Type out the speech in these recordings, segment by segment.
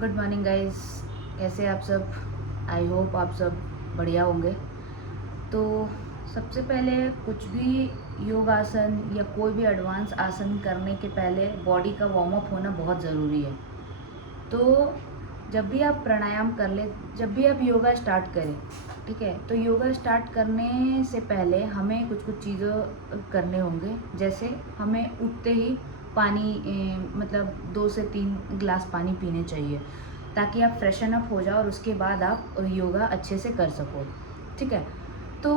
Good morning guys. कैसे आप सब? आई होप आप सब बढ़िया होंगे। तो सबसे पहले कुछ भी योगासन या कोई भी एडवांस आसन करने के पहले बॉडी का वार्म अप होना बहुत ज़रूरी है। तो जब भी आप प्राणायाम कर ले, जब भी आप योगा स्टार्ट करें, ठीक है, तो योगा स्टार्ट करने से पहले हमें कुछ कुछ चीज़ें करने होंगे। जैसे हमें उठते ही पानी मतलब 2 से 3 गिलास पानी पीने चाहिए, ताकि आप फ्रेशन अप हो जाओ और उसके बाद आप योगा अच्छे से कर सको। ठीक है। तो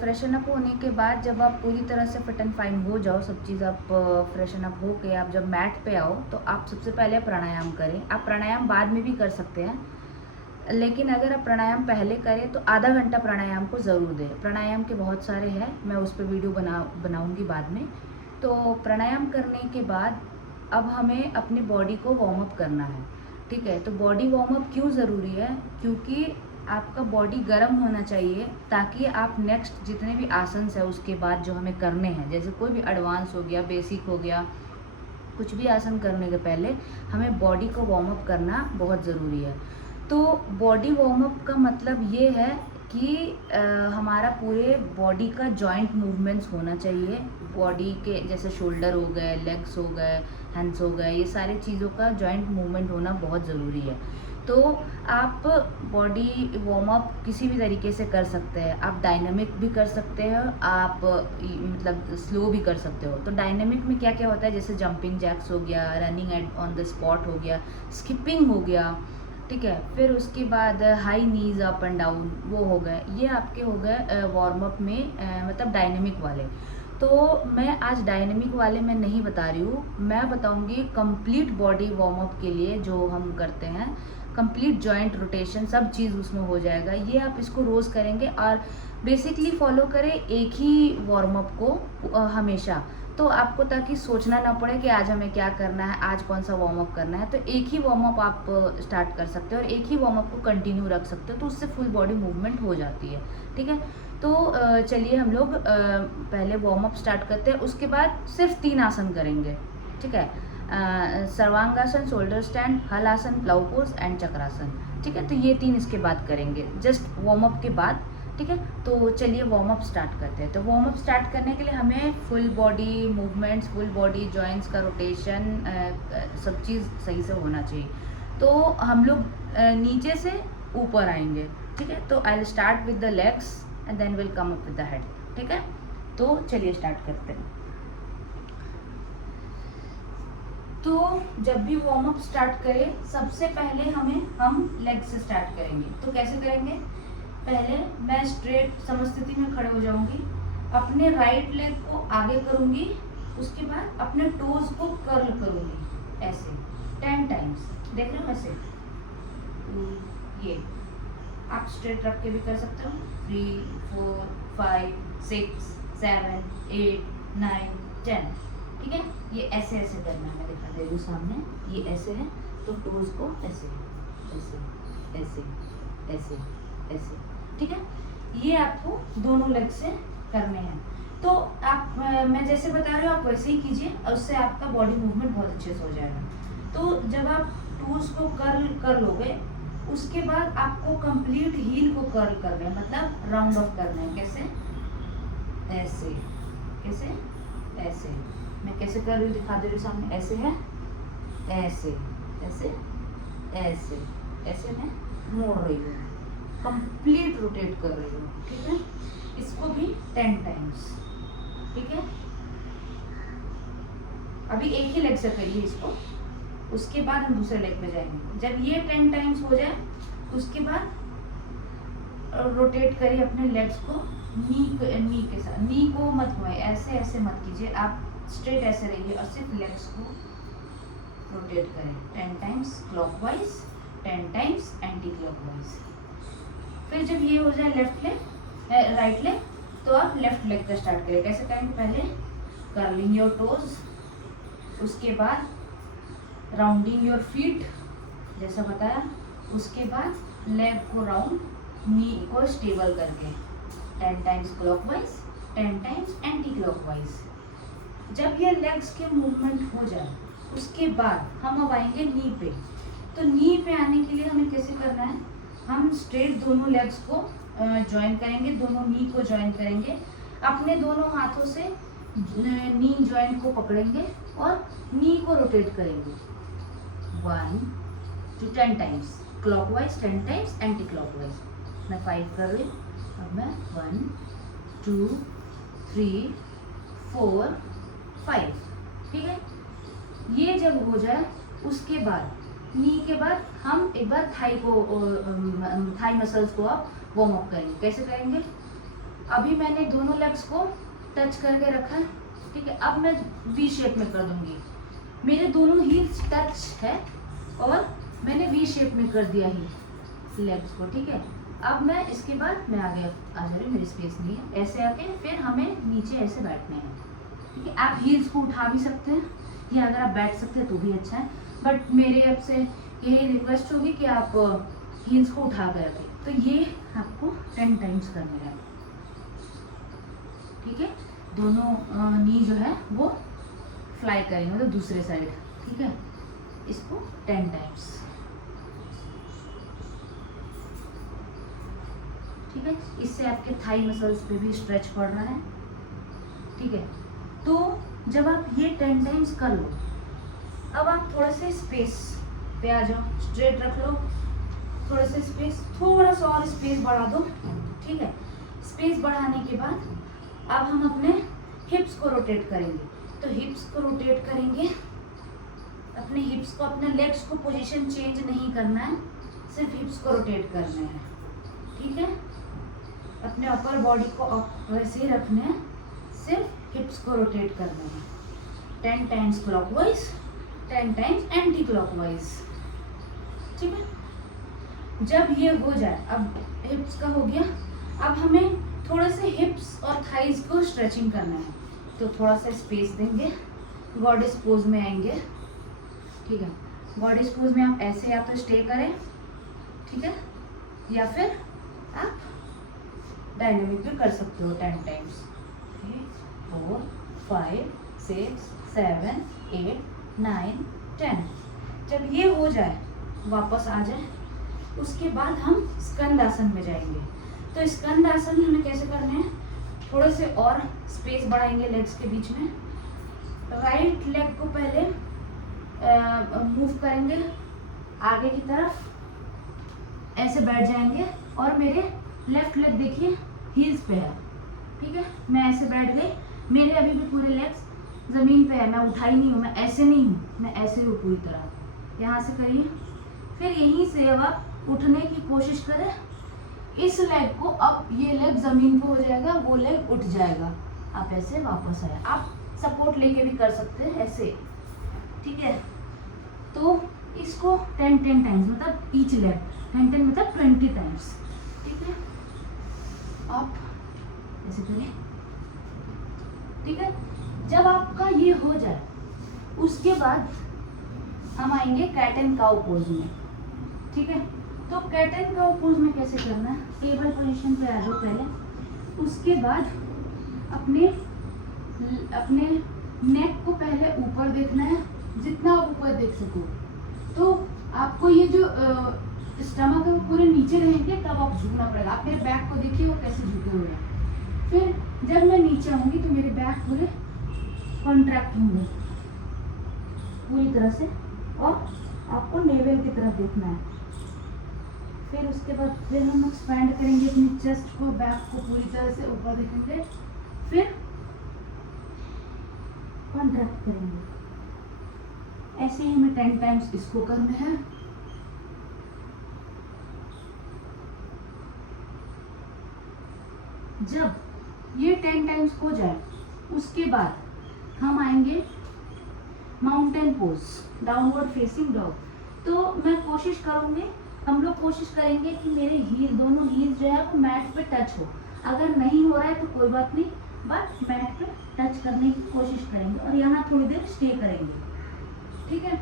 फ्रेशन अप होने के बाद जब आप पूरी तरह से फिट एंड फाइन हो जाओ, सब चीज़ आप फ्रेशन अप हो के आप जब मैट पे आओ, तो आप सबसे पहले प्राणायाम करें। आप प्राणायाम बाद में भी कर सकते हैं, लेकिन अगर आप प्राणायाम पहले करें तो आधा घंटा प्राणायाम को ज़रूर दें। प्राणायाम के बहुत सारे हैं, मैं उस पर वीडियो बनाऊंगी बाद में। तो प्राणायाम करने के बाद अब हमें अपनी बॉडी को वार्म अप करना है। ठीक है। तो बॉडी वार्म अप क्यों ज़रूरी है? क्योंकि आपका बॉडी गर्म होना चाहिए, ताकि आप नेक्स्ट जितने भी आसन है उसके बाद जो हमें करने हैं, जैसे कोई भी एडवांस हो गया, बेसिक हो गया, कुछ भी आसन करने के पहले हमें बॉडी को वार्म अप करना बहुत ज़रूरी है। तो बॉडी वार्म अप का मतलब ये है कि हमारा पूरे बॉडी का जॉइंट मूवमेंट्स होना चाहिए। बॉडी के जैसे शोल्डर हो गए, लेग्स हो गए, हैंड्स हो गए, ये सारी चीज़ों का जॉइंट मूवमेंट होना बहुत ज़रूरी है। तो आप बॉडी वार्म अप किसी भी तरीके से कर सकते हैं। आप डायनामिक भी कर सकते हो, आप मतलब स्लो भी कर सकते हो। तो डायनामिक में क्या क्या होता है, जैसे जंपिंग जैक्स हो गया, running at on the spot हो गया, स्किपिंग हो गया। ठीक है। फिर उसके बाद high knees up and down, वो हो गए। ये आपके हो गए वार्म अप में मतलब डायनेमिक वाले। तो मैं आज डायनेमिक वाले में नहीं बता रही हूँ, मैं बताऊँगी कंप्लीट बॉडी वार्म अप के लिए जो हम करते हैं। कंप्लीट जॉइंट रोटेशन, सब चीज़ उसमें हो जाएगा। ये आप इसको रोज़ करेंगे और बेसिकली फॉलो करें एक ही वार्म अप को हमेशा। तो आपको ताकि सोचना ना पड़े कि आज हमें क्या करना है, आज कौन सा वार्म अप करना है। तो एक ही वार्म अप आप स्टार्ट कर सकते हो और एक ही वार्म अप को कंटिन्यू रख सकते हो, तो उससे फुल बॉडी मूवमेंट हो जाती है। ठीक है। तो चलिए हम लोग पहले वार्म अप स्टार्ट करते हैं। उसके बाद सिर्फ 3 आसन करेंगे। ठीक है। सर्वांगासन, शोल्डर स्टैंड, हल आसन, प्लाउ पोज एंड चक्रासन। ठीक है। तो ये 3 इसके बाद करेंगे, जस्ट वार्म अप के बाद। ठीक है। तो चलिए वार्म अप स्टार्ट करते हैं। तो वार्म अप स्टार्ट करने के लिए हमें full body movements, full body joints का रोटेशन, सब चीज़ सही से होना चाहिए। तो हम लोग नीचे से ऊपर आएंगे। ठीक है। तो I will start with the legs and then will come up with the head. ठीक है। तो चलिए स्टार्ट करते हैं। तो जब भी वार्म अप स्टार्ट करें, सबसे पहले हम लेग से स्टार्ट करेंगे। तो कैसे करेंगे? पहले मैं स्ट्रेट समस्थिति में खड़े हो जाऊंगी, अपने राइट लेग को आगे करूंगी, उसके बाद अपने टोज को कर्ल करूंगी ऐसे 10 टाइम्स। देख रहे हो ऐसे? ये आप स्ट्रेट रख के भी कर सकते हो। 3 4 5 6 7 8 9 10। ठीक है। ये ऐसे ऐसे करना है, मैं दिखा दे रही हूँ सामने। ये ऐसे है, तो टोज को ऐसे ऐसे ऐसे ऐसे ऐसे। ठीक है। ये आपको दोनों लेग से करने हैं। तो आप मैं जैसे बता रही हूँ आप वैसे ही कीजिए, और उससे आपका बॉडी मूवमेंट बहुत अच्छे से हो जाएगा। तो जब आप टूल्स को कर्ल कर लोगे, उसके बाद आपको कंप्लीट हील को कर्ल करना है, मतलब राउंड ऑफ करना है। कैसे? ऐसे। कैसे? ऐसे। मैं कैसे कर रही हूँ दिखा दे रही हूँ सामने। ऐसे है, ऐसे ऐसे ऐसे ऐसे मैं मोड़ रही हूँ, कंप्लीट रोटेट कर रही हूँ। ठीक है। इसको भी 10 टाइम्स। ठीक है। अभी एक ही लेग से करिए इसको, उसके बाद हम दूसरे लेग पे जाएंगे। जब ये 10 टाइम्स हो जाए, उसके बाद रोटेट करिए अपने लेग्स को नी के साथ। नी को मत घुमाए, ऐसे ऐसे मत कीजिए, आप स्ट्रेट ऐसे रहिए और सिर्फ लेग्स को रोटेट करें 10 times clockwise, 10 times anti clockwise. फिर जब ये हो जाए लेफ्ट लेग, राइट लेग, तो आप लेफ्ट लेग का स्टार्ट करें। कैसे करेंगे? पहले कर्लिंग योर टोज, उसके बाद राउंडिंग योर फीट जैसा बताया, उसके बाद लेग को राउंड, नी को स्टेबल करके 10 times clockwise, 10 times anti clockwise. जब ये लेग्स के मूवमेंट हो जाए, उसके बाद हम अब आएंगे नी पे। तो नी पे आने के लिए हमें कैसे करना है, हम स्ट्रेट दोनों लेग्स को ज्वाइन करेंगे, दोनों नी को ज्वाइन करेंगे, अपने दोनों हाथों से नी ज्वाइंट को पकड़ेंगे और नी को रोटेट करेंगे 1 to 10 times, clockwise 10 times, anti clockwise. मैं 5 कर रही हूँ, अब मैं 1 2 3 4 5, ठीक है। ये जब हो जाए उसके बाद नी के बाद हम एक बार थाई मसल्स को आप वार्म अप करेंगे। कैसे करेंगे, अभी मैंने दोनों लेग्स को टच करके रखा है, ठीक है। अब मैं वी शेप में कर दूंगी, मेरे दोनों हील्स टच है और मैंने वी शेप में कर दिया ही लेग्स को, ठीक है। अब मैं इसके बाद मैं आगे आ जा रही हूँ, मेरी स्पेस नहीं है, ऐसे आके फिर हमें नीचे ऐसे बैठने हैं, ठीक है। आप हील्स को उठा भी सकते हैं या अगर आप बैठ सकते हैं तो भी अच्छा है, बट मेरे अब से यही रिक्वेस्ट होगी कि आप हील्स को उठा कर रखें। तो ये आपको 10 टाइम्स करने हैं, ठीक है। दोनों नी जो है वो फ्लाई करेंगे, मतलब दूसरे साइड, ठीक है। इसको 10 टाइम्स, ठीक है। इससे आपके थाई मसल्स पे भी स्ट्रेच पड़ रहा है, ठीक है। तो जब आप ये 10 टाइम्स कर लो, अब आप थोड़े से स्पेस पे आ जाओ, स्ट्रेट रख लो, थोड़े से स्पेस, थोड़ा सा और स्पेस बढ़ा दो, ठीक है। स्पेस बढ़ाने के बाद अब हम अपने हिप्स को रोटेट करेंगे। तो हिप्स को रोटेट करेंगे, अपने हिप्स को, अपने लेग्स को पोजीशन चेंज नहीं करना है, सिर्फ हिप्स को रोटेट करने हैं, ठीक है। अपने अपर बॉडी को वैसे ही रखने हैं, सिर्फ हिप्स को रोटेट करने हैं। 10 times clockwise, 10 times anti clockwise, ठीक है। जब ये हो जाए, अब हिप्स का हो गया, अब हमें थोड़े से हिप्स और थाइज को स्ट्रेचिंग करना है। तो थोड़ा सा स्पेस देंगे, गॉडेस पोज में आएंगे, ठीक है। गॉडेस पोज में आप ऐसे या तो स्टे करें, ठीक है, या फिर आप डायनामिक भी कर सकते हो 10 टाइम्स। 4 5 6 7 8 9 10। जब ये हो जाए, वापस आ जाए, उसके बाद हम स्कंद आसन में जाएंगे। तो स्कंद आसन हमें कैसे करने हैं, थोड़े से और स्पेस बढ़ाएंगे लेग्स के बीच में। राइट लेग को पहले मूव करेंगे आगे की तरफ, ऐसे बैठ जाएंगे और मेरे लेफ्ट लेग देखिए हील्स पे है, ठीक है। मैं ऐसे बैठ गई, मेरे अभी भी पूरे लेग्स ज़मीन पे है, मैं उठाई नहीं हूँ, मैं ऐसे नहीं हूँ, मैं ऐसे हूँ पूरी तरह। यहाँ से करिए, फिर यहीं से अब आप उठने की कोशिश करें, इस लेग को, अब ये लेग ज़मीन पे हो जाएगा, वो लेग उठ जाएगा, आप ऐसे वापस आए। आप सपोर्ट लेके भी कर सकते हैं ऐसे, ठीक है। तो इसको 10 टाइम्स, मतलब ईच लेग 10 मतलब 20 टाइम्स, ठीक है। आप ऐसे करें, ठीक है। जब आपका ये हो जाए, उसके बाद हम आएंगे कैट एंड काउ पोज में, ठीक है। तो कैट एंड काउ पोज में कैसे करना है, टेबल पोजीशन पे आ जाओ पहले, उसके बाद अपने नेक को पहले ऊपर देखना है, जितना आप ऊपर देख सको। तो आपको ये जो स्टमक है वो पूरे नीचे रहेंगे, तब आप झुकना पड़ेगा। आप मेरे बैक को देखिए वो कैसे झुके हुए हैं। फिर जब मैं नीचे आऊँगी तो मेरे बैक पूरे कॉन्ट्रैक्ट होंगे पूरी तरह से, और आपको नेवल की तरफ देखना है। फिर उसके बाद फिर हम एक्सपैंड करेंगे अपनी चेस्ट को, बैक को पूरी तरह से ऊपर देखेंगे, फिर कॉन्ट्रैक्ट करेंगे। ऐसे ही हमें 10 टाइम्स इसको करना है। जब ये 10 टाइम्स हो जाए, उसके बाद हम आएंगे mountain pose, downward facing dog. तो मैं कोशिश करूँगी, हम लोग कोशिश करेंगे कि मेरे दोनों हील जो है वो मैट पे टच हो। अगर नहीं हो रहा है तो कोई बात नहीं, बट मैट पे टच करने की कोशिश करेंगे और यहाँ थोड़ी देर स्टे करेंगे, ठीक है।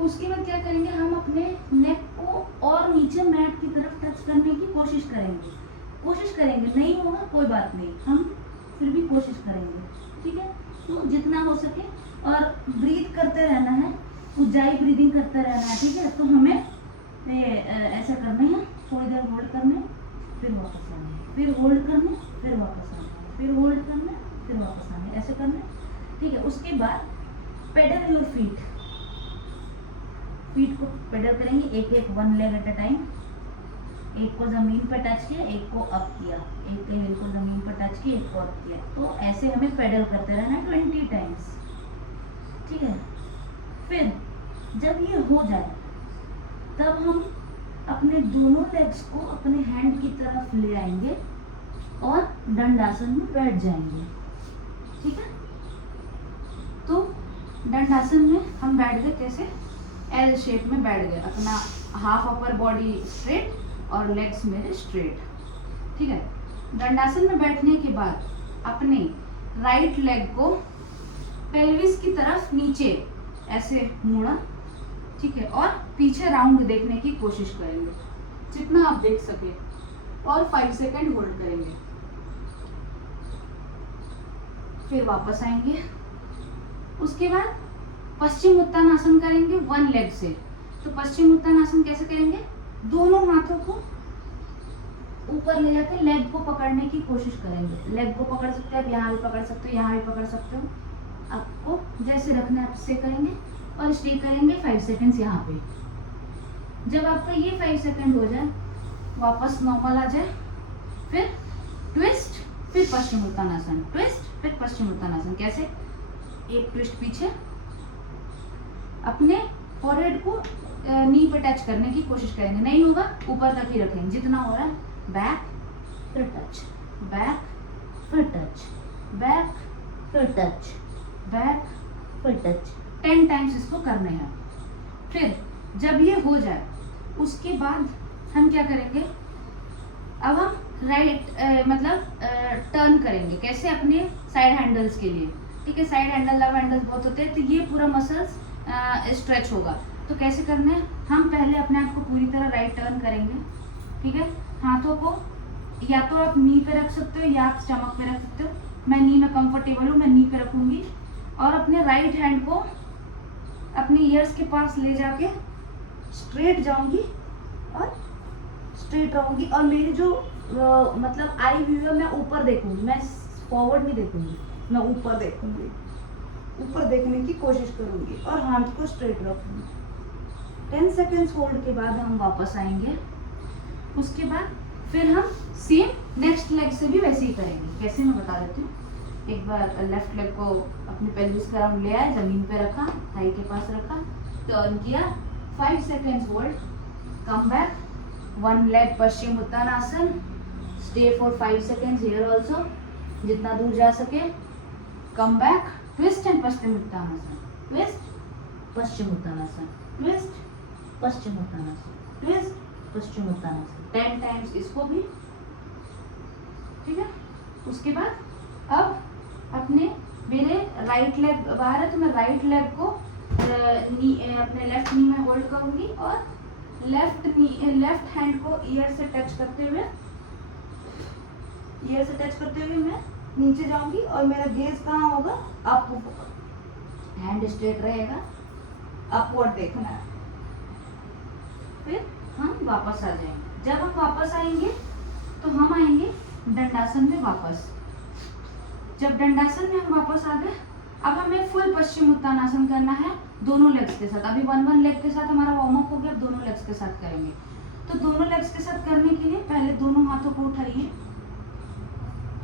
उसके बाद क्या करेंगे, हम अपने नेक को और नीचे मैट की तरफ टच करने की कोशिश करेंगे। नहीं होगा कोई बात नहीं, हम फिर भी कोशिश करेंगे, ठीक है। तो जितना हो सके और ब्रीथ करते रहना है, उज्जाई ब्रीदिंग करते रहना है, ठीक है। तो हमें ऐसा करना है, थोड़ी देर होल्ड करना है, फिर वापस आना है, फिर होल्ड करना है, फिर वापस आना है, फिर होल्ड करना है, फिर वापस आना है, ऐसे करना है, ठीक है। उसके बाद पेडल योर फीट, फीट को पेडल करेंगे, एक एक one leg at a time. एक को जमीन पर टच किया, एक को अप किया, एक के हिल को जमीन पर टच किया, एक को अप किया। तो ऐसे हमें पेडल करते रहना है 20 टाइम्स, ठीक है। फिर जब ये हो जाए तब हम अपने दोनों लेग्स को अपने हैंड की तरफ ले आएंगे और दंडासन में बैठ जाएंगे, ठीक है। तो दंडासन में हम बैठ गए, कैसे? एल शेप में बैठ गए, अपना हाफ अपर बॉडी स्ट्रेट और लेग्स मेरे स्ट्रेट, ठीक है। दंडासन में बैठने के बाद अपने राइट लेग को पेल्विस की तरफ नीचे ऐसे मोड़ा, ठीक है, और पीछे राउंड देखने की कोशिश करेंगे जितना आप देख सके, और 5 सेकेंड होल्ड करेंगे, फिर वापस आएंगे। उसके बाद पश्चिम उत्तानासन करेंगे 1 लेग से। तो पश्चिम उत्तानासन कैसे करेंगे? दोनों हाथों को ऊपर ले जाकर लेग को पकड़ने की कोशिश करेंगे। लेग को पकड़ सकते हैं आप, यहाँ भी पकड़ सकते हो, यहाँ भी पकड़ सकते हो, आपको जैसे रखना है आपसे करेंगे और स्टे करेंगे 5 सेकेंड्स यहाँ पे। जब आपका ये 5 सेकेंड हो जाए, वापस नॉर्मल आ जाए, फिर ट्विस्ट, फिर पश्चिम उत्तानासन, ट्विस्ट, फिर पश्चिम उत्तानासन। कैसे? एक ट्विस्ट पीछे, अपने फॉरहेड को नी पे टच करने की कोशिश करेंगे, नहीं होगा ऊपर तक ही रखेंगे जितना हो रहा है, बैक फिर टच, बैक फिर टच, बैक फिर टच, बैक फिर टच, 10 टाइम्स इसको करने हैं। फिर जब ये हो जाए उसके बाद हम क्या करेंगे, अब हम राइट टर्न करेंगे। कैसे? अपने साइड हैंडल्स के लिए, ठीक है। साइड हैंडल, लव हैंडल्स बहुत होते हैं, तो ये पूरा मसल्स स्ट्रेच होगा। तो कैसे करना है, हम पहले अपने आप को पूरी तरह राइट टर्न करेंगे, ठीक है। हाथों को या तो आप नी पे रख सकते हो या आप स्टमक पे रख सकते हो। मैं नी में कंफर्टेबल हूँ, मैं नी पे रखूंगी, और अपने राइट हैंड को अपने ईयर्स के पास ले जाके स्ट्रेट जाऊंगी और स्ट्रेट रहूंगी, और मेरी जो आई व्यू है, मैं ऊपर देखूंगी, मैं फॉरवर्ड नहीं देखूंगी, मैं ऊपर देखूंगी, ऊपर देखने की कोशिश करूंगी और हाथ को स्ट्रेट रखूंगी। 10 सेकेंड्स होल्ड के बाद हम वापस आएंगे। उसके बाद फिर हम सेम नेक्स्ट लेग से भी वैसे ही करेंगे। कैसे, मैं बता देती हूँ। एक बार लेफ्ट लेग को अपने पेल्विस के अराउंड ले आए, जमीन पे रखा, थाई के पास रखा, टर्न किया, 5 seconds hold, come back, 1 leg Paschim Uttanasana, stay for 5 seconds here also, जितना दूर जा सके, come back, twist and Paschim Uttanasana, twist Paschim Uttanasana, twist Paschim Uttanasana, twist Paschim Uttanasana, 10 times इसको भी, ठीक है। उसके बाद अब अपने मेरे राइट लेग बाहर है, तो मैं राइट लेग को अपने लेफ्ट नी में होल्ड करूंगी और लेफ्ट हैंड को ईयर से टच करते हुए मैं नीचे जाऊंगी, और मेरा गेज कहाँ होगा, अप, हैंड स्ट्रेट रहेगा, अपवर्ड देखना है। फिर हम वापस आ जाएंगे। जब हम वापस आएंगे तो हम आएंगे दंडासन में वापस। जब दंडासन में हम वापस आ गए, अब हमें फुल पश्चिम उत्तानासन करना है दोनों लेग्स के साथ। अभी 1 लेग के साथ हमारा वार्म अप हो गया, अब दोनों लेग्स के साथ करेंगे। तो दोनों लेग्स के साथ करने के लिए पहले दोनों हाथों को उठाइए,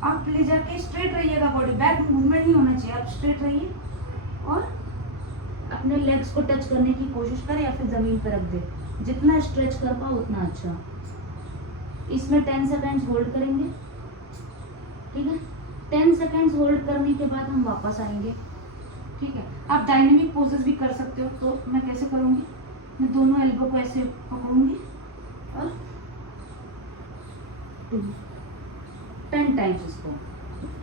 आप ले जाके स्ट्रेट रहिएगा, बॉडी बैक मूवमेंट नहीं होना चाहिए, आप स्ट्रेट रहिए और अपने लेग्स को टच करने की कोशिश करें या फिर जमीन पर रख दे, जितना स्ट्रेच कर पाओ उतना अच्छा। इसमें 10 सेकेंड्स होल्ड करेंगे, ठीक है। 10 सेकेंड्स होल्ड करने के बाद हम वापस आएंगे, ठीक है। आप डायनेमिक पोजेस भी कर सकते हो। तो मैं कैसे करूँगी, मैं दोनों एल्बो को ऐसे पकड़ूंगी और 10 टाइम्स इसको।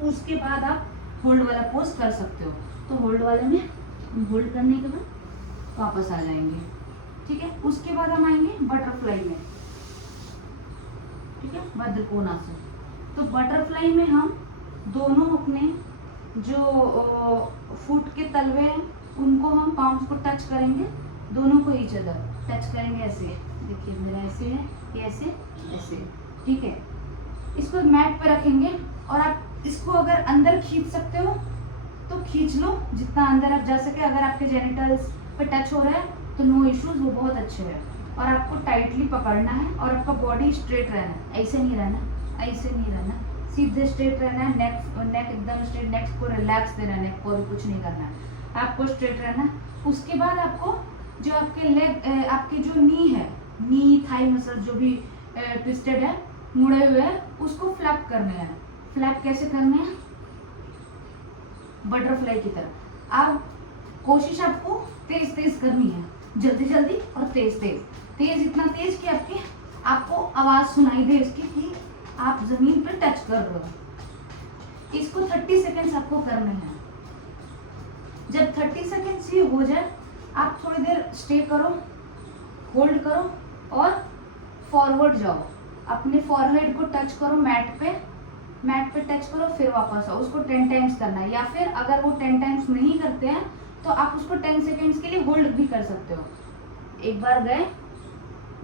उसके बाद आप होल्ड वाला पोज कर सकते हो। तो होल्ड वाले में होल्ड करने के बाद वापस आ जाएंगे, ठीक है। उसके बाद हम आएंगे बटरफ्लाई में, ठीक है, वज्रकोणासन। तो बटरफ्लाई में हम दोनों अपने जो फुट के तलवे हैं उनको हम पाउंड्स को टच करेंगे, दोनों को ईच अदर टच करेंगे ऐसे। देखिए मेरा ऐसे है, ये ऐसे ऐसे, ठीक है। इसको मैट पे रखेंगे और आप इसको अगर अंदर खींच सकते हो तो खींच लो, जितना अंदर आप जा सके। अगर आपके जेनिटल्स पे टच हो रहा है तो नो इश्यूज, वो बहुत अच्छे हैं। और आपको टाइटली पकड़ना है और आपका बॉडी स्ट्रेट रहना है, ऐसे नहीं रहना, ऐसे नहीं रहना, सीधे स्ट्रेट रहना है। नेक एकदम स्ट्रेट, नेक को रिलैक्स देना है, नेक को अभी कुछ नहीं करना है, आपको स्ट्रेट रहना है। उसके बाद आपको जो आपके लेग, आपकी जो नी है, नी थाई मसल जो भी ट्विस्टेड है, मुड़े हुए हैं, उसको फ्लैप करने हैं। फ्लैप कैसे करने हैं? बटरफ्लाई की तरह। अब कोशिश आपको तेज तेज करनी है, जल्दी जल्दी और तेज तेज। तेज इतना तेज कि आपको आवाज सुनाई दे इसकी कि आप जमीन पे टच कर रहे हो। इसको 30 सेकेंड्स आपको करने हैं। जब 30 सेकेंड्स ये हो जाए, आप थोड़ी देर स्टे करो, होल्ड करो और फॉरवर्ड जाओ। अपने फॉरहेड को टच करो मैट पे टच करो, फिर वापस आओ। उसको 10 टाइम्स करना है, या फिर अगर वो 10 टाइम्स नहीं करते हैं तो आप उसको 10 सेकेंड्स के लिए होल्ड भी कर सकते हो। एक बार गए,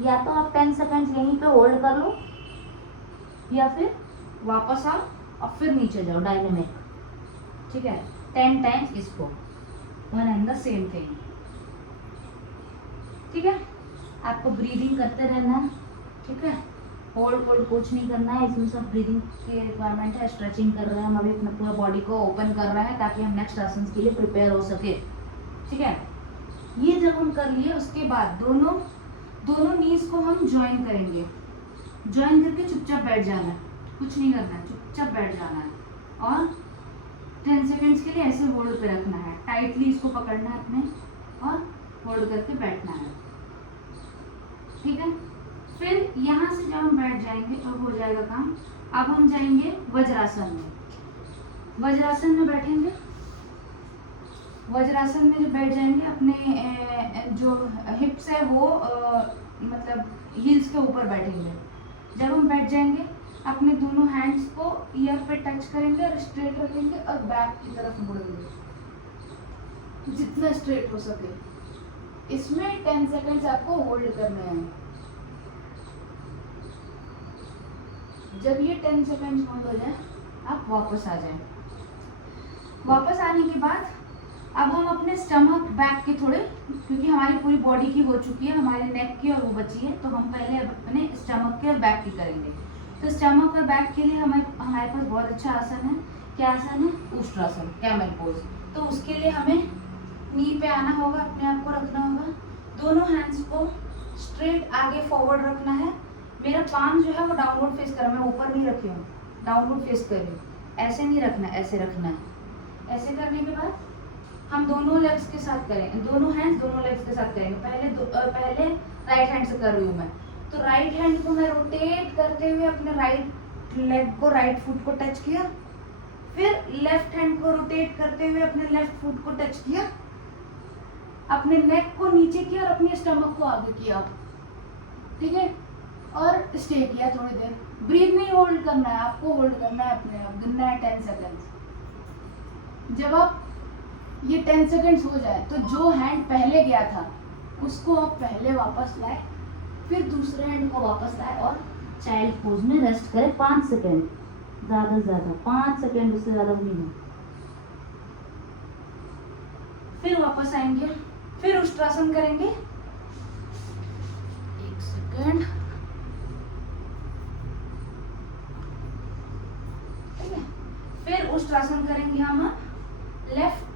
या तो आप 10 सेकेंड्स यहीं पे होल्ड कर लो, या फिर वापस आओ और फिर नीचे जाओ डायनेमिक, ठीक है। 10 टाइम्स इसको, one and the same thing, ठीक है। आपको ब्रीदिंग करते रहना है, ठीक है। होल्ड कुछ नहीं करना है, इसमें सब ब्रीदिंग की रिक्वायरमेंट है। स्ट्रेचिंग कर रहे हैं हम अभी, अपना पूरा बॉडी को ओपन कर रहे हैं ताकि हम नेक्स्ट आसन के लिए प्रिपेयर हो सके, ठीक है। ये जब हम कर लिए, उसके बाद दोनों नीज को हम ज्वाइन करेंगे। ज्वाइन करके चुपचाप बैठ जाना है, कुछ नहीं करना है, चुपचाप बैठ जाना है और 10 सेकेंड्स के लिए ऐसे होल्ड पे रखना है। टाइटली इसको पकड़ना है अपने और होल्ड करके बैठना है, ठीक है। फिर यहाँ से जब हम बैठ जाएंगे और हो जाएगा काम, अब हम जाएंगे वज्रासन में। वज्रासन में बैठेंगे, वज्रासन में जब बैठ जाएंगे, अपने जो हिप्स है वो मतलब हील्स के ऊपर बैठेंगे। जब हम बैठ जाएंगे, अपने दोनों हैंड्स को ईयर पे टच करेंगे और स्ट्रेट रखेंगे और बैक की तरफ मुड़ेंगे, जितना स्ट्रेट हो सके। इसमें 10 सेकेंड्स आपको होल्ड करने हैं। जब ये 10 सेकेंड्स होल्ड हो जाए, आप वापस आ जाएं। वापस आने के बाद अब हम अपने स्टमक बैक के थोड़े, क्योंकि हमारी पूरी बॉडी की हो चुकी है, हमारे नेक की और वो बची है, तो हम पहले अपने स्टमक के और बैक की करेंगे। तो स्टमक और बैक के लिए हमारे पास बहुत अच्छा आसन है। क्या आसन है? ऊष्ट्रासन, कैमल पोज। तो उसके लिए हमें नी पे आना होगा, अपने आप को रखना होगा, दोनों हैंड्स को स्ट्रेट आगे फॉरवर्ड रखना है। मेरा पाम जो है वो डाउनवर्ड फेस कर, मैं ऊपर नहीं रखी हूँ, डाउनवर्ड फेस कर रही हूँ। ऐसे नहीं रखना, ऐसे रखना है। ऐसे करने के बाद हम दोनों लेग्स के साथ करेंगे, दोनों हैंड्स दोनों लेग्स के साथ करेंगे। पहले राइट हैंड से कर रही हूँ मैं, तो राइट हैंड को मैं रोटेट करते हुए अपने राइट लेग को, राइट फुट को टच किया, फिर लेफ्ट हैंड को रोटेट करते हुए अपने लेफ्ट फुट को टच किया, अपने नेक को नीचे किया और अपने स्टमक को आगे किया, ठीक है। और स्टे किया थोड़ी देर। ब्रीथ नहीं होल्ड करना है, आपको होल्ड करना है, अपने आप गिनना है 10 सेकेंड्स। जब आप ये 10 सेकेंड्स हो जाए तो जो हैंड पहले गया था उसको आप पहले वापस लाए, फिर दूसरे हैंड को वापस लाए और चाइल्ड पोज में रेस्ट करें 5 सेकेंड, ज़्यादा से ज़्यादा 5 सेकेंड, उससे ज़्यादा भी नहीं। फिर वापस आएंगे, फिर उष्ट्रासन करेंगे। 1 सेकेंड, ठीक है। फिर उष्ट्रासन करेंगे हम लेफ्ट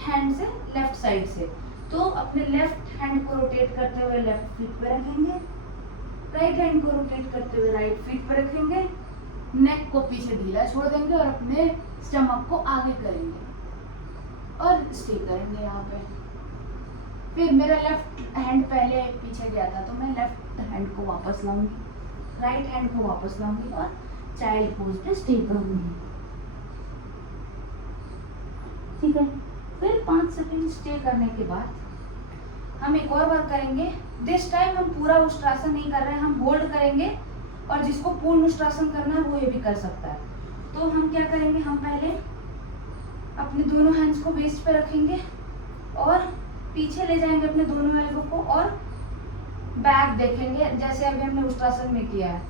हैंड से, लेफ्ट साइड से। तो अपने लेफ्ट हैंड को रोटेट करते हुए लेफ्ट फीट पे रखेंगे, राइट हैंड को रोटेट करते हुए राइट फीट पे रखेंगे, नेक को पीछे ढीला छोड़ देंगे और अपने स्टमक को आगे करेंगे और स्टे करेंगे यहाँ पे। फिर मेरा लेफ्ट हैंड पहले पीछे गया था तो मैं लेफ्ट हैंड को वापस लाऊंगी, राइट हैंड को वापस लाऊंगी और चाइल्ड पोज पे स्टे करूंगी, ठीक है। फिर 5 सेकेंड स्टे करने के बाद हम एक और बार करेंगे। दिस टाइम हम पूरा उष्ट्रासन नहीं कर रहे हैं, हम होल्ड करेंगे, और जिसको पूर्ण उष्ट्रासन करना है वो ये भी कर सकता है। तो हम क्या करेंगे, हम पहले अपने दोनों हैंड्स को वेस्ट पे रखेंगे और पीछे ले जाएंगे अपने दोनों एल्बो को और बैक देखेंगे जैसे अभी हमने उत्तरासन में किया है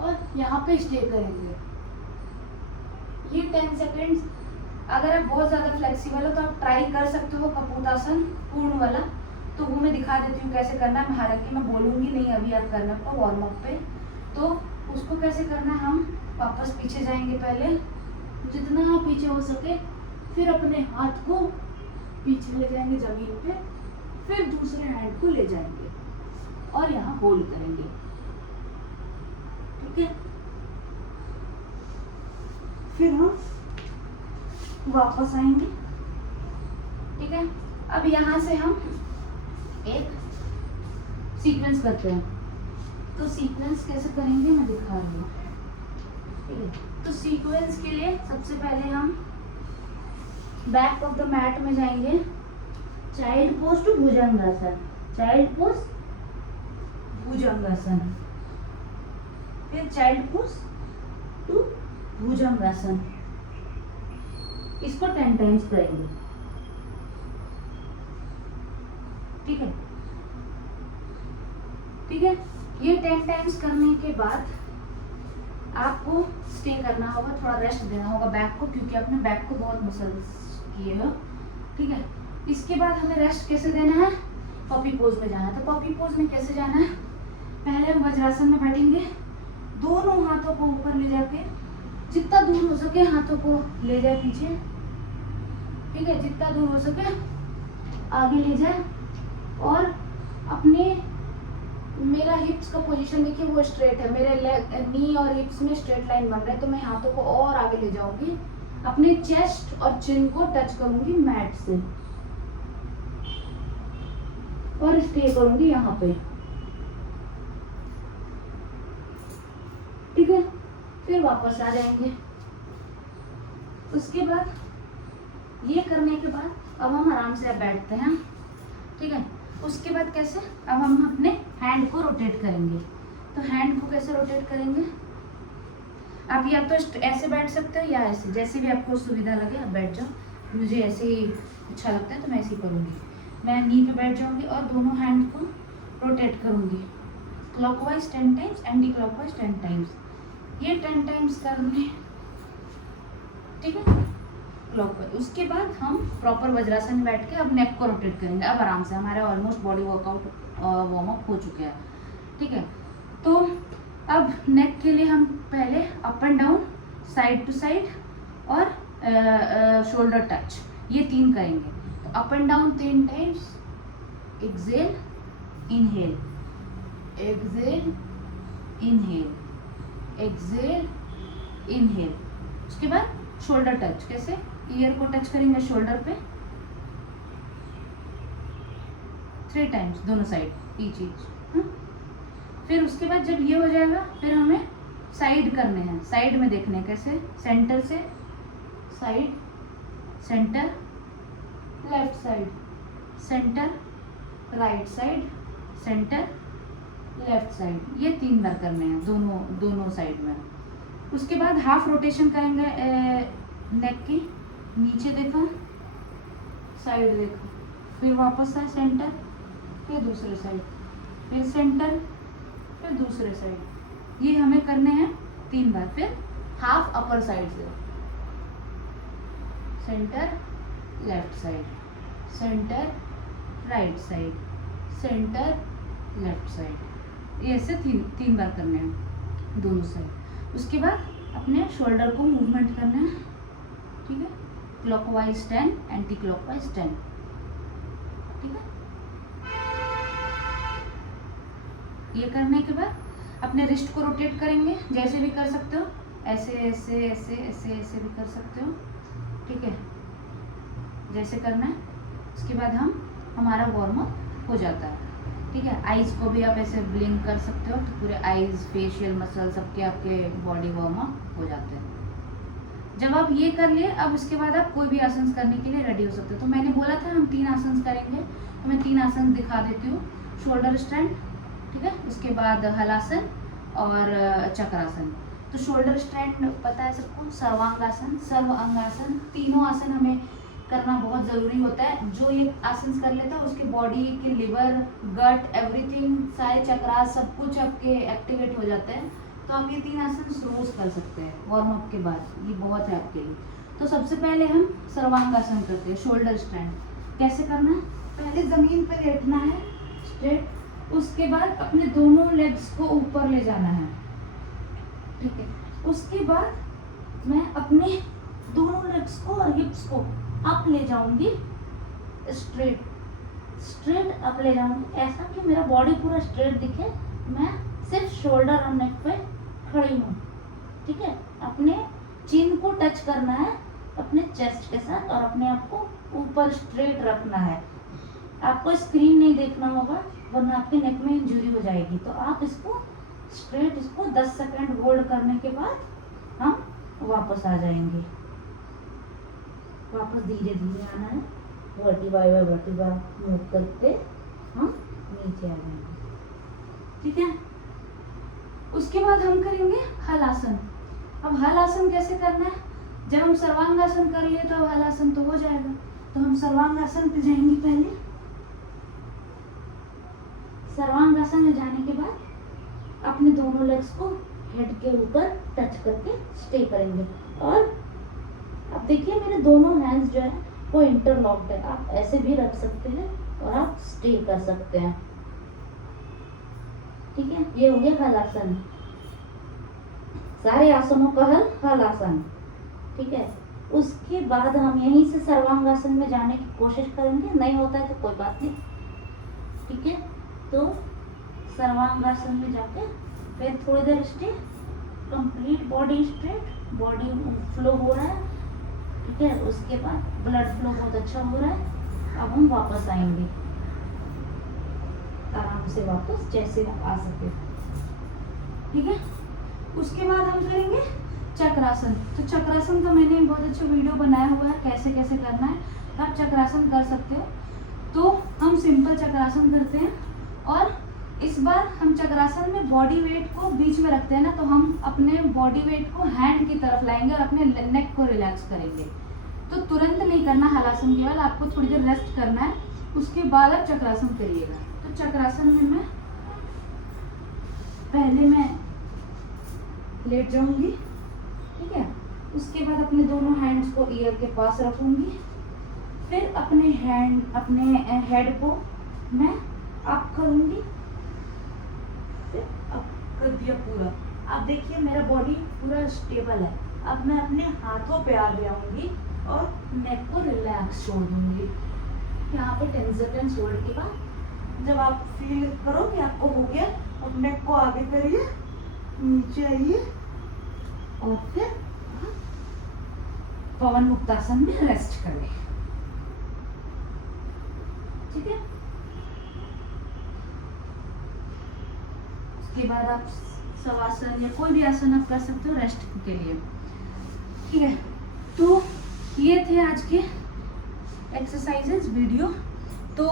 और यहाँ पे स्टे करेंगे ये 10 सेकेंड्स। अगर आप बहुत ज़्यादा फ्लेक्सिबल हो तो आप ट्राई कर सकते हो कपूतासन पूर्ण वाला, तो वो मैं दिखा देती हूँ कैसे करना है। हालांकि मैं बोलूँगी नहीं अभी आप करना को वार्म अप पे, तो उसको कैसे करना है। हम वापस पीछे जाएंगे, पहले जितना पीछे हो सके, फिर अपने हाथ को पीछे ले जाएंगे जमीन पे, फिर दूसरे हैंड को ले जाएंगे और यहाँ होल्ड करेंगे, ठीक है। फिर हम वापस आएंगे, ठीक है। अब यहाँ से हम एक सीक्वेंस करते हैं, तो सीक्वेंस कैसे करेंगे मैं दिखा रही हूँ, ठीक है। तो सीक्वेंस के लिए सबसे पहले हम बैक ऑफ द मैट में जाएंगे, child pose to Bhujangasana, child pose Bhujangasana, फिर चाइल्ड पोज टू भुजंगासन। इसको 10 टाइम्स करेंगे, ठीक है, ठीक है। ये 10 टाइम्स करने के बाद आपको स्टे करना होगा, थोड़ा रेस्ट देना होगा बैक को, क्योंकि आपने बैक को बहुत मसल्स किए हो, ठीक है। इसके बाद हमें रेस्ट कैसे देना है, पॉपी पोज में जाना है। तो पॉपी पोज में कैसे जाना है, पहले हम वज्रासन में बैठेंगे, दोनों हाथों को ऊपर ले जाके जितना दूर हो सके हाथों को ले जाए पीछे, ठीक है, जितना दूर हो सके आगे ले जाए और अपने, मेरा हिप्स का पोजीशन देखिए वो स्ट्रेट है, मेरे लेग नी और हिप्स में स्ट्रेट लाइन बन रहा है, तो मैं हाथों को और आगे ले जाऊंगी, अपने चेस्ट और चिन को टच करूंगी मैट से और स्टे करूंगी यहाँ पे, ठीक है। फिर वापस आ जाएंगे। उसके बाद ये करने के बाद अब हम आराम से बैठते हैं, ठीक है। उसके बाद कैसे, अब हम अपने हैंड को रोटेट करेंगे। तो हैंड को कैसे रोटेट करेंगे, आप या तो ऐसे बैठ सकते हो या ऐसे, जैसे भी आपको सुविधा लगे आप बैठ जाओ। मुझे ऐसे ही अच्छा लगता है तो मैं ऐसे ही करूँगी। मैं नी पे बैठ जाऊँगी और दोनों हैंड को रोटेट करूँगी, clockwise 10 times, anti clockwise 10 times. ये 10 टाइम्स करने, ठीक है, क्लॉकवाइज। उसके बाद हम प्रॉपर वज्रासन में बैठ के अब नेक को रोटेट करेंगे। अब आराम से हमारा almost body workout warm up हो चुका है, ठीक है। तो अब नेक के लिए हम पहले up and down, side to side और शोल्डर टच, ये 3 करेंगे। तो up and down 3 times, exhale inhale, exhale inhale, exhale inhale. उसके बाद शोल्डर टच, कैसे, ईयर को टच करेंगे शोल्डर पे 3 टाइम्स दोनों साइड ईच। फिर उसके बाद जब ये हो जाएगा फिर हमें साइड करने हैं, साइड में देखने हैं कैसे, सेंटर से side, centre, left side, centre, right side, centre, left side, ये 3 बार करने हैं दोनों साइड में। उसके बाद हाफ रोटेशन करेंगे नेक की, नीचे देखो, साइड देखो, फिर वापस आए सेंटर, फिर दूसरे साइड, फिर सेंटर, फिर दूसरे साइड। ये हमें करने हैं 3 बार। फिर हाफ अपर साइड से, centre, left side, centre, right side, centre, left side. ये ऐसे 3 बार करने हैं दोनों साइड। उसके बाद अपने शोल्डर को मूवमेंट करना है, ठीक है, क्लॉकवाइज 10, एंटी क्लॉकवाइज 10, ठीक है। ये करने के बाद अपने रिस्ट को रोटेट करेंगे, जैसे भी कर सकते हो, ऐसे ऐसे ऐसे ऐसे ऐसे भी कर सकते हो, ठीक है, जैसे करना है। उसके बाद हमारा वार्म अप हो जाता है, ठीक है। आईज को भी आप ऐसे ब्लिंक कर सकते हो, तो पूरे आईज, फेशियल मसल सबके आपके बॉडी वार्म अप हो जाते हैं। जब आप ये कर लिए, अब उसके बाद आप कोई भी आसन करने के लिए रेडी हो सकते हो। तो मैंने बोला था हम 3 आसन करेंगे, तो मैं 3 आसन दिखा देती हूँ। शोल्डर स्टैंड, ठीक है, उसके बाद हलासन और चक्रासन। तो शोल्डर स्टैंड पता है सबको, सर्वांगासन, सर्व अंगासन, तीनों आसन हमें करना बहुत ज़रूरी होता है। जो ये आसन कर लेता है उसकी बॉडी की लिवर, गट, एवरीथिंग, सारे चक्रास सब कुछ आपके एक्टिवेट हो जाते हैं। तो आप ये 3 आसन रोज कर सकते हैं वार्म अप के बाद, ये बहुत है आपके लिए। तो सबसे पहले हम सर्वांगासन करते हैं, शोल्डर स्टैंड। कैसे करना है? पहले ज़मीन पर लेटना है स्ट्रेट, उसके बाद अपने दोनों लेग्स को ऊपर ले जाना है, ठीक है। उसके बाद मैं अपने दोनों लेग्स को और हिप्स को अप ले जाऊंगी, स्ट्रेट स्ट्रेट अप ले जाऊंगी, ऐसा कि मेरा बॉडी पूरा स्ट्रेट दिखे, मैं सिर्फ शोल्डर और नेक पे खड़ी हूँ, ठीक है। अपने चिन को टच करना है अपने चेस्ट के साथ और अपने आप को ऊपर स्ट्रेट रखना है। आपको स्क्रीन नहीं देखना होगा वरना आपके नेक में इंजरी हो जाएगी। तो आप इसको स्ट्रेट, इसको 10 सेकंड होल्ड करने के बाद हम वापस आ जाएंगे। वापस धीरे धीरे आना है, वर्टिब्रा बाय वर्टिब्रा मूव करते हम नीचे आ जाएंगे, ठीक है। उसके बाद हम करेंगे हलासन। अब हलासन कैसे करना है? जब हम सर्वांगासन कर लिए तो हलासन तो हो जाएगा। तो हम सर्वांगासन पे जाएंगे। पहले सर्वांगासन में जाने के बाद अपने दोनों लेग्स को हेड के ऊपर टच करके स्टे करेंगे। और अब देखिए मेरे दोनों हैंड्स जो है वो इंटरलॉक्ड है। आप ऐसे भी रख सकते हैं और आप स्टे कर सकते हैं, ठीक है। ये हो गया हलासन। सारे आसनों का हलासन, ठीक है। उसके बाद हम यहीं से सर्वांगासन में जाने की कोशिश करेंगे, नहीं होता है तो कोई बात नहीं, ठीक है। तो सर्वांगासन में जाके फिर थोड़ी देर stay, complete body straight, body flow हो रहा है, ठीक है। उसके बाद ब्लड फ्लो बहुत अच्छा हो रहा है। अब हम वापस आएंगे आराम से, वापस जैसे आ सके, ठीक है। उसके बाद हम करेंगे चक्रासन। तो चक्रासन का मैंने बहुत अच्छा वीडियो बनाया हुआ है, कैसे कैसे करना है, आप चक्रासन कर सकते हो। तो हम सिंपल चक्रासन करते हैं और इस बार हम चक्रासन में बॉडी वेट को बीच में रखते हैं ना, तो हम अपने बॉडी वेट को हैंड की तरफ लाएंगे और अपने नेक को रिलैक्स करेंगे। तो तुरंत नहीं करना हलासन, केवल आपको थोड़ी देर रेस्ट करना है, उसके बाद आप चक्रासन करिएगा। तो चक्रासन में मैं पहले लेट जाऊंगी, ठीक है। उसके बाद अपने दोनों हैंड्स को ईयर के पास रखूंगी, फिर अपने हेड को मैं अप करूंगी, फिर अप कर दिया पूरा। अब देखिए मेरा बॉडी पूरा स्टेबल है। अब मैं अपने हाथों पे आ जाऊंगी और नेक को रिलैक्स छोड़ दूंगी। यहाँ पे 10 सेकंड होल्ड के बाद जब आप फील करो कि आपको हो गया, अब नेक को आगे करिए, नीचे आइए और फिर पवन मुक्तासन में रेस्ट करें, ठीक है। उसके बाद आप शवासन या कोई भी आसन आप कर सकते हो रेस्ट के लिए, ठीक है। तो ये थे आज के एक्सरसाइजेस वीडियो। तो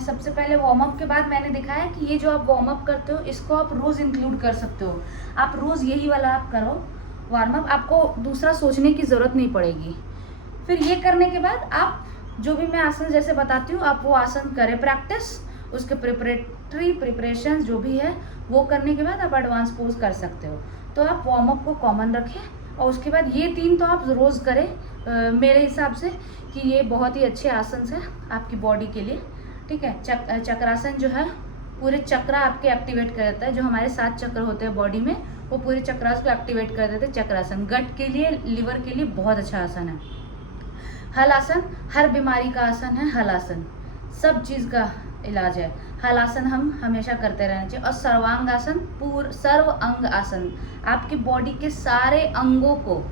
सबसे पहले वार्म अप के बाद मैंने दिखाया कि ये जो आप वार्म अप करते हो इसको आप रोज़ इंक्लूड कर सकते हो। आप रोज़ यही वाला आप करो वार्म अप, आपको दूसरा सोचने की ज़रूरत नहीं पड़ेगी। फिर ये करने के बाद आप जो भी मैं आसन जैसे बताती हूँ आप वो आसन करें प्रैक्टिस, उसके प्रिपरेशन जो भी है वो करने के बाद आप एडवांस पोज कर सकते हो। तो आप वार्म अप को कॉमन रखें और उसके बाद ये 3 तो आप रोज़ करें मेरे हिसाब से कि ये बहुत ही अच्छे आसन हैं आपकी बॉडी के लिए, ठीक है। चक्रासन जो है पूरे चक्र आपके एक्टिवेट कर देता है। जो हमारे 7 चक्र होते हैं बॉडी में वो पूरे चक्रास को एक्टिवेट कर देते हैं। चक्रासन गट के लिए, लिवर के लिए बहुत अच्छा आसन है। हलासन हर बीमारी का आसन है, हलासन सब चीज़ का इलाज है। हलासन हम हमेशा करते रहना चाहिए। और सर्वांगासन सर्व अंग आसन आपकी बॉडी के सारे अंगों को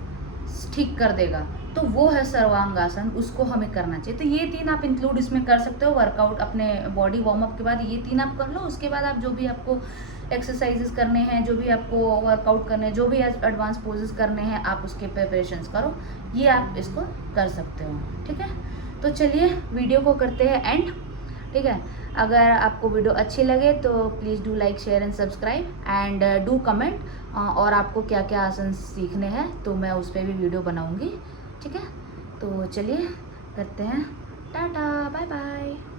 ठीक कर देगा, तो वो है सर्वांगासन, उसको हमें करना चाहिए। तो ये 3 आप इंक्लूड इसमें कर सकते हो। वर्कआउट अपने बॉडी वार्म अप के बाद ये 3 आप कर लो। उसके बाद आप जो भी आपको एक्सरसाइजेस करने हैं, जो भी आपको वर्कआउट करने हैं, जो भी एडवांस पोजेस करने हैं, आप उसके प्रिपरेशंस करो। ये आप इसको कर सकते हो, ठीक है। तो चलिए वीडियो को करते हैं एंड, ठीक है। अगर आपको वीडियो अच्छी लगे तो please do like, share and subscribe and do comment. और आपको क्या क्या आसन सीखने हैं तो मैं उस पर भी वीडियो बनाऊंगी, ठीक है। तो चलिए करते हैं। Tata, bye bye.